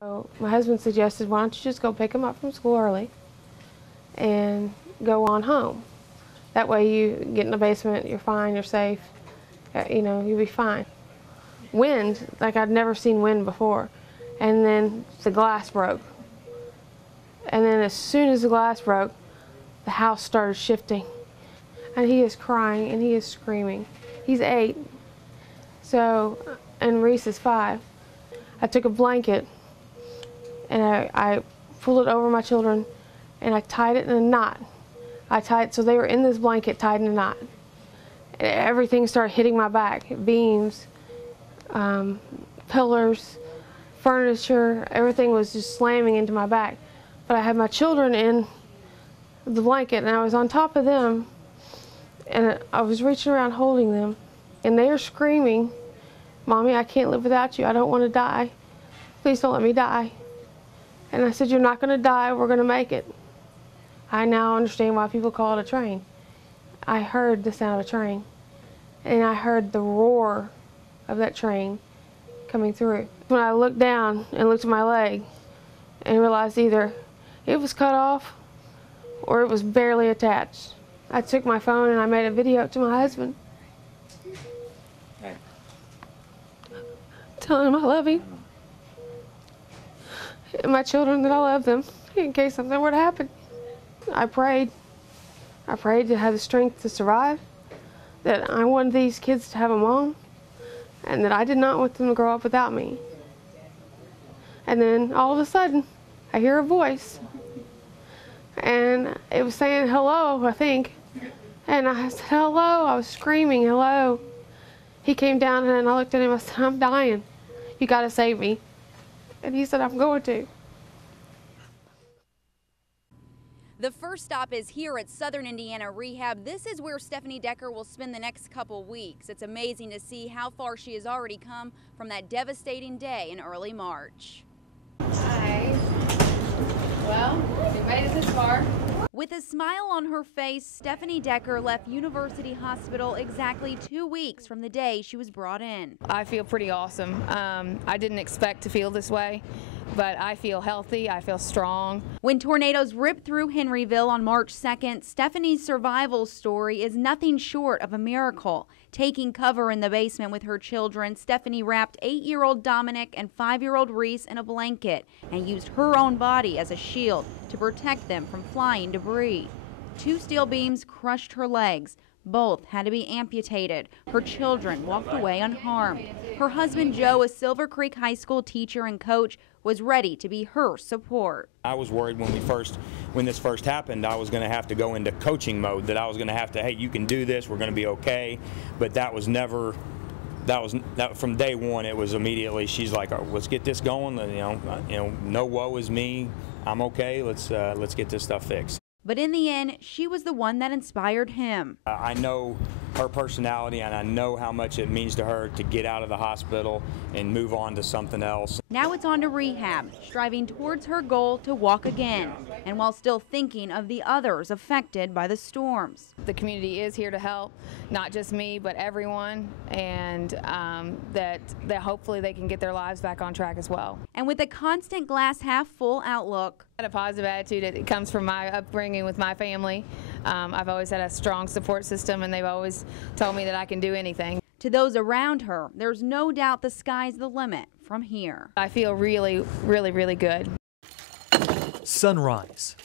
So my husband suggested, why don't you just go pick him up from school early and go on home. That way you get in the basement, you're fine, you're safe, you'll be fine. Wind, like I'd never seen wind before. And then the glass broke. And then as soon as the glass broke, the house started shifting. And he is crying and he is screaming. He's 8. So, and Reese is 5. I took a blanket and I pulled it over my children and I tied it in a knot. So they were in this blanket tied in a knot. And everything started hitting my back. Beams, pillars, furniture, everything was just slamming into my back. But I had my children in the blanket and I was on top of them and I was reaching around holding them and they are screaming, "Mommy, I can't live without you. I don't want to die. Please don't let me die." And I said, "You're not going to die. We're going to make it." I now understand why people call it a train. I heard the sound of a train and I heard the roar of that train coming through. When I looked down and looked at my leg and realized either it was cut off or it was barely attached, I took my phone and I made a video to my husband, telling him I love him and my children that I love them in case something were to happen. I prayed to have the strength to survive, that I wanted these kids to have a mom, and that I did not want them to grow up without me. And then all of a sudden, I hear a voice, and it was saying hello, I think. And I said, "Hello," I was screaming, "Hello." He came down and I looked at him, I said, "I'm dying. You gotta save me." And he said, "I'm going to." The first stop is here at Southern Indiana Rehab. This is where Stephanie Decker will spend the next couple weeks. It's amazing to see how far she has already come from that devastating day in early March. Hi. Well, we made it this far. With a smile on her face, Stephanie Decker left University Hospital exactly 2 weeks from the day she was brought in. I feel pretty awesome. I didn't expect to feel this way, but I feel healthy, I feel strong. When tornadoes ripped through Henryville on March 2nd, Stephanie's survival story is nothing short of a miracle. Taking cover in the basement with her children, Stephanie wrapped 8-year-old Dominic and 5-year-old Reese in a blanket and used her own body as a shield to protect them from flying debris. 2 steel beams crushed her legs. Both had to be amputated. Her children walked away unharmed. Her husband, Joe, a Silver Creek High School teacher and coach, was ready to be her support. I was worried when this first happened, I was going to have to go into coaching mode, that I was going to have to, hey, you can do this, we're going to be okay. But that was never, that from day one, it was immediately, she's like, oh, let's get this going, no woe is me, I'm okay, let's get this stuff fixed. But in the end, she was the one that inspired him. I know her personality and I know how much it means to her to get out of the hospital and move on to something else. Now it's on to rehab, striving towards her goal to walk again, and while still thinking of the others affected by the storms. The community is here to help, not just me, but everyone, and that hopefully they can get their lives back on track as well. And with a constant glass half full outlook, I had a positive attitude. It comes from my upbringing with my family. I've always had a strong support system, and they've always told me that I can do anything. To those around her, there's no doubt the sky's the limit from here. I feel really, really, really good. Sunrise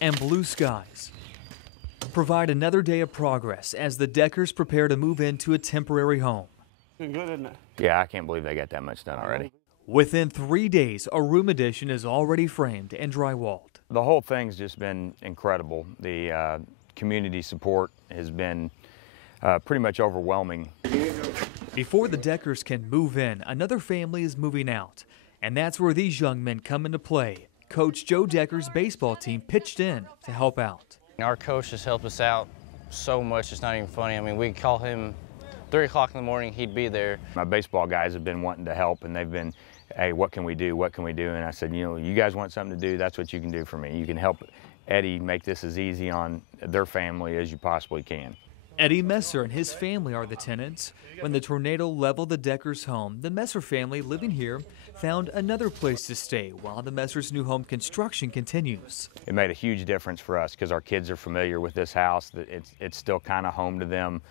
and blue skies provide another day of progress as the Deckers prepare to move into a temporary home. Good, isn't it? Yeah, I can't believe they got that much done already. Within 3 days, a room addition is already framed and drywalled. The whole thing's just been incredible. The community support has been pretty much overwhelming. Before the Deckers can move in, another family is moving out, and that's where these young men come into play. Coach Joe Decker's baseball team pitched in to help out. Our coach has helped us out so much, it's not even funny. I mean, we call him 3 o'clock in the morning, he'd be there. My baseball guys have been wanting to help, and they've been, hey, what can we do, what can we do? And I said, you guys want something to do, that's what you can do for me. You can help Eddie make this as easy on their family as you possibly can. Eddie Messer and his family are the tenants. When the tornado leveled the Deckers' home, the Messer family living here found another place to stay while the Messer's new home construction continues. It made a huge difference for us because our kids are familiar with this house. It's still kind of home to them.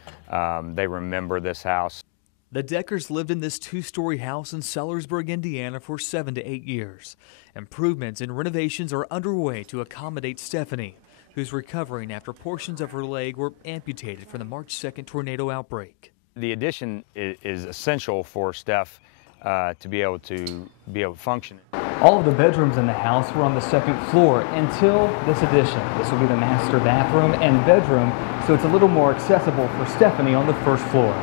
They remember this house. The Deckers lived in this two-story house in Sellersburg, Indiana for 7 to 8 years. Improvements and renovations are underway to accommodate Stephanie, who's recovering after portions of her leg were amputated from the March 2nd tornado outbreak. The addition is essential for Steph to be able to function. All of the bedrooms in the house were on the second floor until this addition. This will be the master bathroom and bedroom, so it's a little more accessible for Stephanie on the first floor.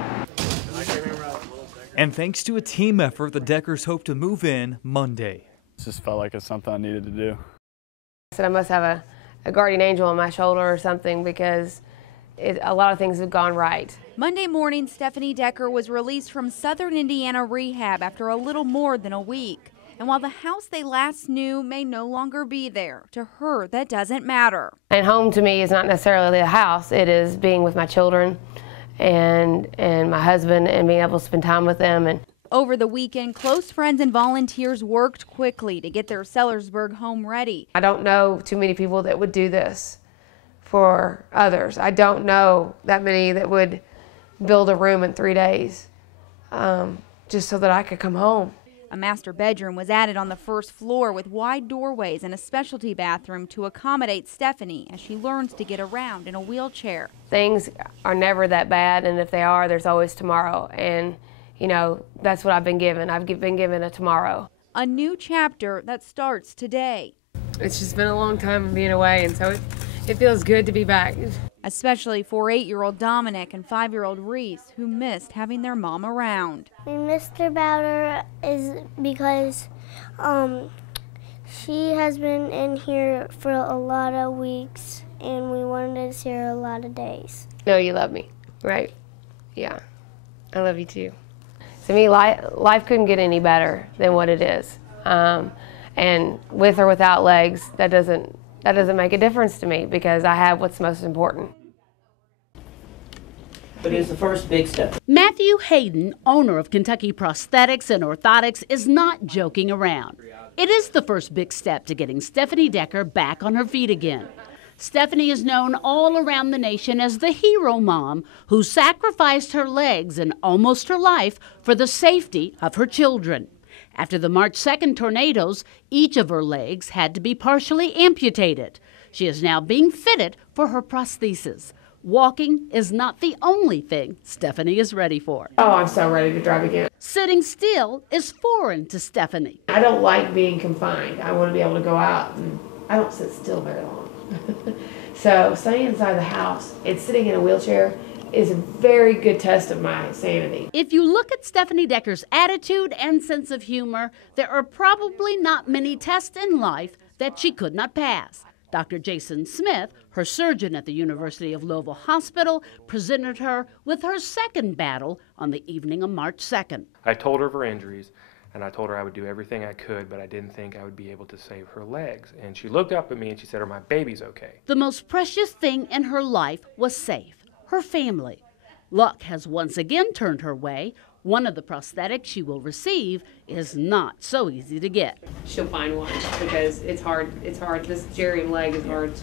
And thanks to a team effort, the Deckers hope to move in Monday. It just felt like it's something I needed to do. I said I must have a guardian angel on my shoulder or something because a lot of things have gone right. Monday morning, Stephanie Decker was released from Southern Indiana Rehab after a little more than a week. And while the house they last knew may no longer be there, to her that doesn't matter. And home to me is not necessarily the house, it is being with my children and my husband and being able to spend time with them. And over the weekend, close friends and volunteers worked quickly to get their Sellersburg home ready. I don't know too many people that would do this for others. I don't know that many that would build a room in 3 days just so that I could come home. A master bedroom was added on the first floor with wide doorways and a specialty bathroom to accommodate Stephanie as she learns to get around in a wheelchair. Things are never that bad, and if they are, there's always tomorrow. And, you know, that's what I've been given. I've been given a tomorrow. A new chapter that starts today. It's just been a long time being away, and so it feels good to be back. Especially for 8-year-old Dominic and 5-year-old Reese, who missed having their mom around. We missed her about her is because she has been in here for a lot of weeks, and we wanted to see her a lot of days. No, you love me, right? Yeah, I love you too. To me, life couldn't get any better than what it is. And with or without legs, that doesn't make a difference to me because I have what's most important. But it's the first big step. Matthew Hayden, owner of Kentucky Prosthetics and Orthotics, is not joking around. It is the first big step to getting Stephanie Decker back on her feet again. Stephanie is known all around the nation as the hero mom who sacrificed her legs and almost her life for the safety of her children. After the March 2nd tornadoes, each of her legs had to be partially amputated. She is now being fitted for her prosthesis. Walking is not the only thing Stephanie is ready for. Oh, I'm so ready to drive again. Sitting still is foreign to Stephanie. I don't like being confined. I want to be able to go out, and I don't sit still very long. So staying inside the house and sitting in a wheelchair is a very good test of my sanity. If you look at Stephanie Decker's attitude and sense of humor, there are probably not many tests in life that she could not pass. Dr. Jason Smith, her surgeon at the University of Louisville Hospital, presented her with her second battle on the evening of March 2nd. I told her of her injuries, and I told her I would do everything I could, but I didn't think I would be able to save her legs. And she looked up at me and she said, "Are my babies okay?" The most precious thing in her life was safe, her family. Luck has once again turned her way. One of the prosthetics she will receive is not so easy to get. She'll find one because it's hard. It's hard. This geriatric leg is hard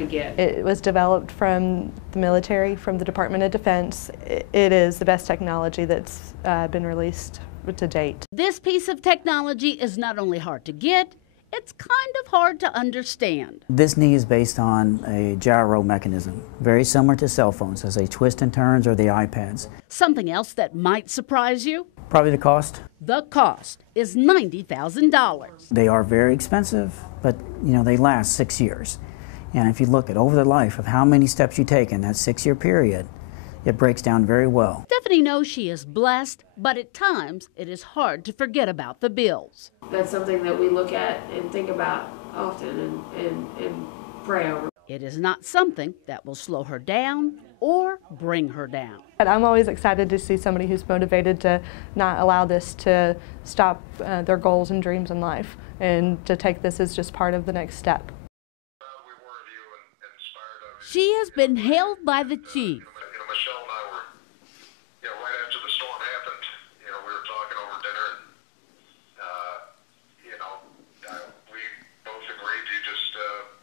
to get. It was developed from the military, from the Department of Defense. It is the best technology that's been released to date. This piece of technology is not only hard to get, it's kind of hard to understand. This knee is based on a gyro mechanism, very similar to cell phones as they twist and turns or the iPads. Something else that might surprise you? Probably the cost. The cost is $90,000. They are very expensive, but they last 6 years. And if you look at over the life of how many steps you take in that 6-year period, it breaks down very well. Stephanie knows she is blessed, but at times it is hard to forget about the bills. That's something that we look at and think about often and pray over. It is not something that will slow her down or bring her down. I'm always excited to see somebody who's motivated to not allow this to stop their goals and dreams in life, and to take this as just part of the next step. She has been hailed by the chief. Michelle and I were, right after the storm happened, we were talking over dinner, and, we both agreed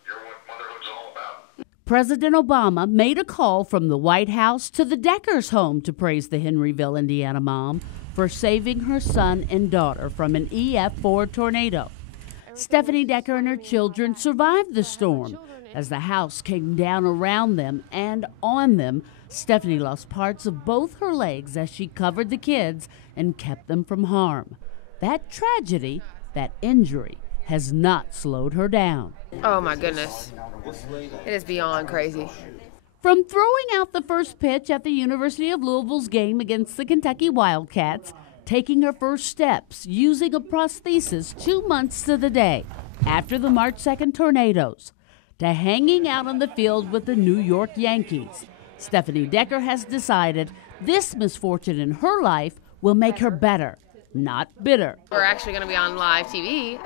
you're what motherhood's all about. President Obama made a call from the White House to the Deckers home to praise the Henryville, Indiana mom for saving her son and daughter from an EF4 tornado. Stephanie Decker and her children survived the storm. As the house came down around them and on them, Stephanie lost parts of both her legs as she covered the kids and kept them from harm. That tragedy, that injury, has not slowed her down. Oh my goodness. It is beyond crazy. From throwing out the first pitch at the University of Louisville's game against the Kentucky Wildcats, taking her first steps using a prosthesis 2 months to the day after the March 2nd tornadoes, to hanging out on the field with the New York Yankees, Stephanie Decker has decided this misfortune in her life will make her better, not bitter. We're actually going to be on live TV.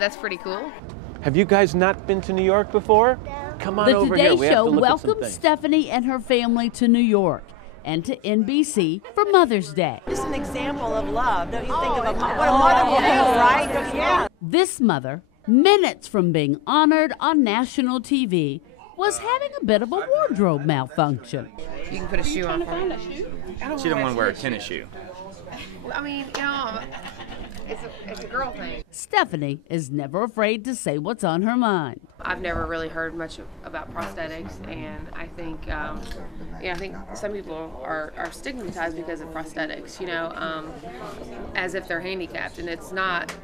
That's pretty cool. Have you guys not been to New York before? Come on over here. The Today Show welcomed Stephanie and her family to New York and to NBC for Mother's Day. Just an example of love. Don't you think of what a mother will do, right? Yeah. This mother, minutes from being honored on national TV, was having a bit of a wardrobe malfunction. You can put a shoe on for me. She didn't want to wear a tennis shoe. I mean, it's a girl thing. Stephanie is never afraid to say what's on her mind. I've never really heard much about prosthetics, and I think, I think some people are stigmatized because of prosthetics, as if they're handicapped, and it's not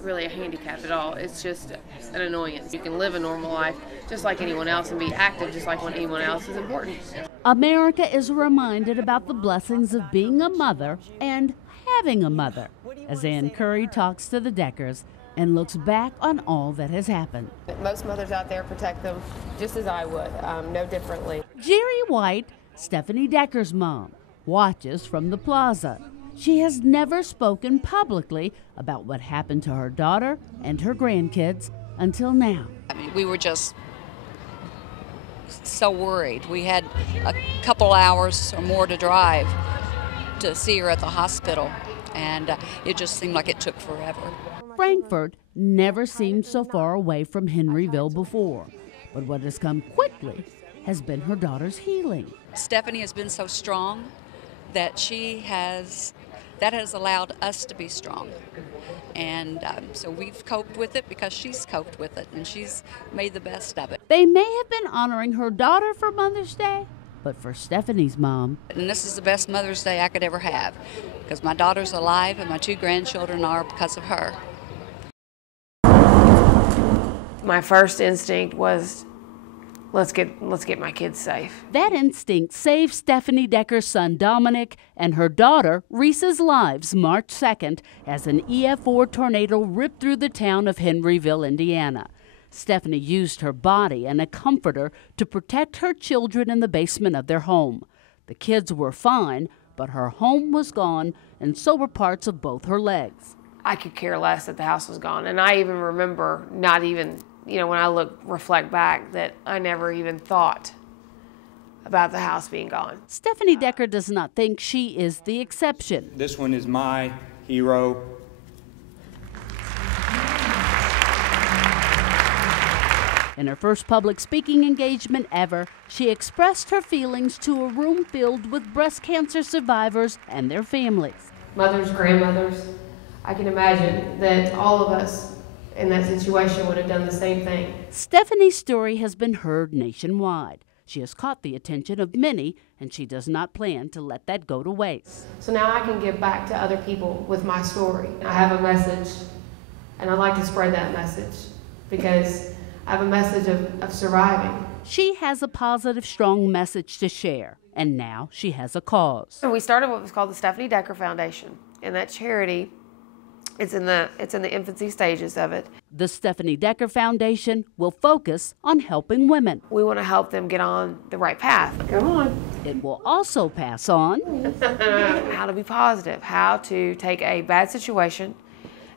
really a handicap at all. It's just an annoyance. You can live a normal life just like anyone else and be active just like anyone else is important. America is reminded about the blessings of being a mother and having a mother, as Ann Curry talks to the Deckers and looks back on all that has happened. Most mothers out there protect them just as I would, no differently. Jerry White, Stephanie Decker's mom, watches from the plaza. She has never spoken publicly about what happened to her daughter and her grandkids until now. I mean, we were just so worried. We had a couple hours or more to drive to see her at the hospital, and it just seemed like it took forever. Frankfort never seemed so far away from Henryville before, but what has come quickly has been her daughter's healing. Stephanie has been so strong that that has allowed us to be strong. And so we've coped with it because she's coped with it, and she's made the best of it. They may have been honoring her daughter for Mother's Day, but for Stephanie's mom. And this is the best Mother's Day I could ever have, because my daughter's alive and my 2 grandchildren are because of her. My first instinct was, let's get my kids safe. That instinct saved Stephanie Decker's son Dominic and her daughter Reese's lives March 2nd as an EF4 tornado ripped through the town of Henryville, Indiana. Stephanie used her body and a comforter to protect her children in the basement of their home. The kids were fine, but her home was gone, and so were parts of both her legs. I could care less that the house was gone, and I even remember not even, when I reflect back, that I never even thought about the house being gone. Stephanie Decker does not think she is the exception. This one is my hero. In her first public speaking engagement ever, she expressed her feelings to a room filled with breast cancer survivors and their families. Mothers, grandmothers, I can imagine that all of us in that situation would have done the same thing. Stephanie's story has been heard nationwide. She has caught the attention of many, and she does not plan to let that go to waste. So now I can give back to other people with my story. I have a message, and I'd like to spread that message because I have a message of surviving. She has a positive, strong message to share, and now she has a cause. So we started what was called the Stephanie Decker Foundation, and that charity, it's in the infancy stages of it. The Stephanie Decker Foundation will focus on helping women. We want to help them get on the right path. Come on. It will also pass on how to be positive, how to take a bad situation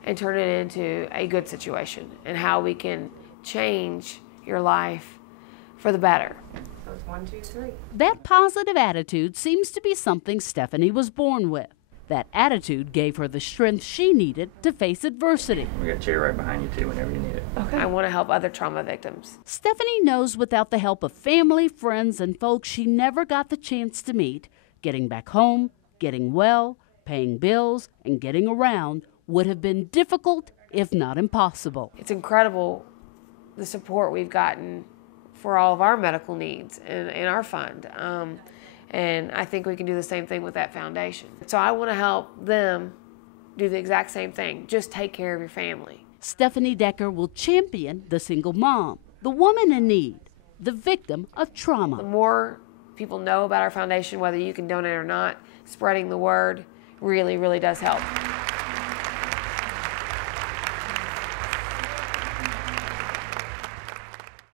and turn it into a good situation, and how we can change your life for the better. was 1, 2, 3. That positive attitude seems to be something Stephanie was born with. That attitude gave her the strength she needed to face adversity. We got a chair right behind you too whenever you need it. Okay. I want to help other trauma victims. Stephanie knows without the help of family, friends, and folks she never got the chance to meet, getting back home, getting well, paying bills, and getting around would have been difficult, if not impossible. It's incredible the support we've gotten for all of our medical needs in our fund. And I think we can do the same thing with that foundation. So I want to help them do the exact same thing. Just take care of your family. Stephanie Decker will champion the single mom, the woman in need, the victim of trauma. The more people know about our foundation, whether you can donate or not, spreading the word really, really does help.